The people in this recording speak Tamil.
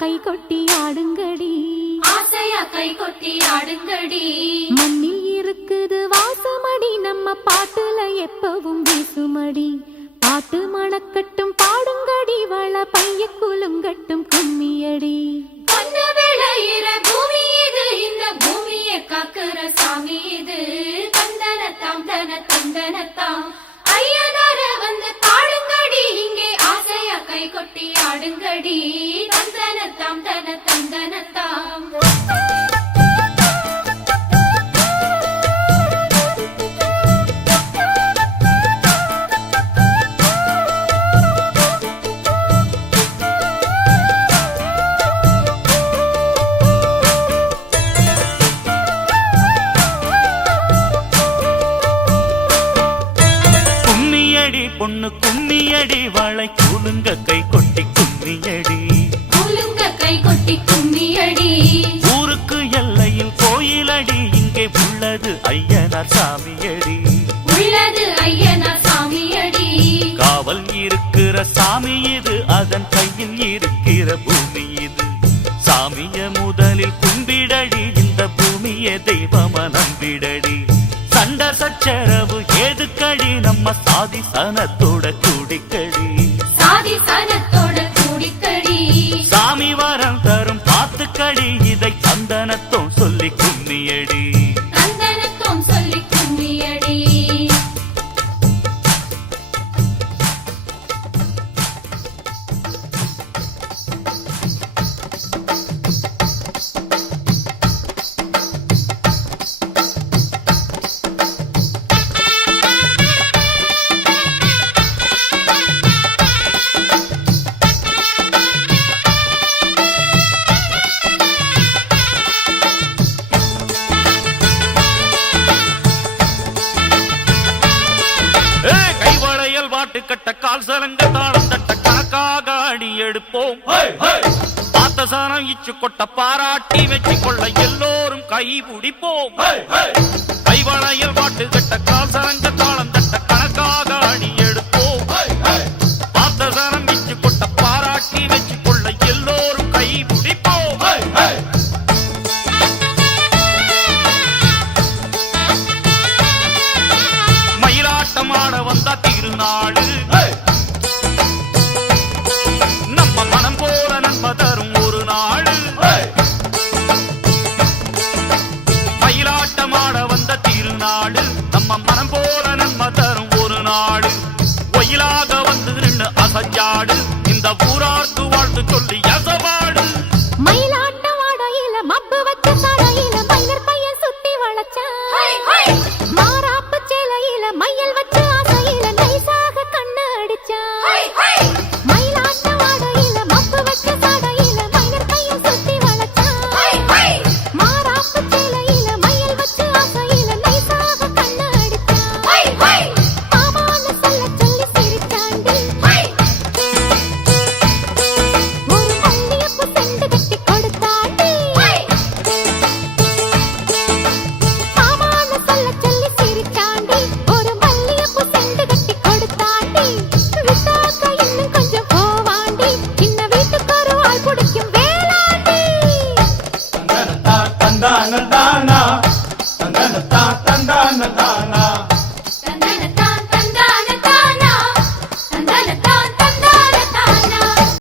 கை கொட்டி ஆடுங்கடி, ஆசையா கை கொட்டி ஆடுங்கடி. மண்ணில் இருக்குது வாசமடி, நம்ம பாட்டுல எப்பவும் வீசுமடி. பாட்டு மணக்கட்டும் பாடுங்கடி, வள பைய குலுங்கட்டும் கும்மியடி. பொண்ணு விளையிற பூமி இது, இந்த பூமியை காக்குற சாமி இது. தந்தனத்தாம் தன தந்தனத்தாம் ஐயனார வந்து பாடுங்கடி, இங்கே ஆசையா கை கொட்டி ஆடுங்கடி. தந்தனத்தாம் தன தந்தனத்தாம். பொண்ணு கும்மியடி, வாழை கூலுங்க கை கொட்டி கும்மியடி, கூலுங்க கை கொட்டி கும்மியடி. ஊருக்கு எல்லையில் கோயிலடி, இங்கே உள்ளது ஐயனார் சாமியடி, உள்ளது ஐயனார் சாமியடி. காவல் இருக்கிற சாமி இது, அதன் கையில் இருக்கிற பூமி இது. சாமிய முதலில் கும்பிடடி, இந்த பூமியை தெய்வமா நம்பிடடி. சண்ட சச்சரவு ஏதுக்கடி, நம்ம சாதி சனத்தோட கூடிக்கடி, சாதி சனத்தோட கூடிக்கடி. சாமி வரம் தரும் பாத்துக்கடி, இதை சந்தனத்தோம் சொல்லி கும்மியடி, சந்தனத்தோம் சொல்லி கும்மியடி. கட்ட கால் சலங்க தாளம் தட்ட கணக்காக அடி எடுப்போம். பார்த்த சாணம் இச்சு கொட்ட பாராட்டி வச்சு கொள்ள எல்லோரும் கை பிடிப்போம். கைவளையல் பாட்டு கட்ட கால் சலங்க தாளம்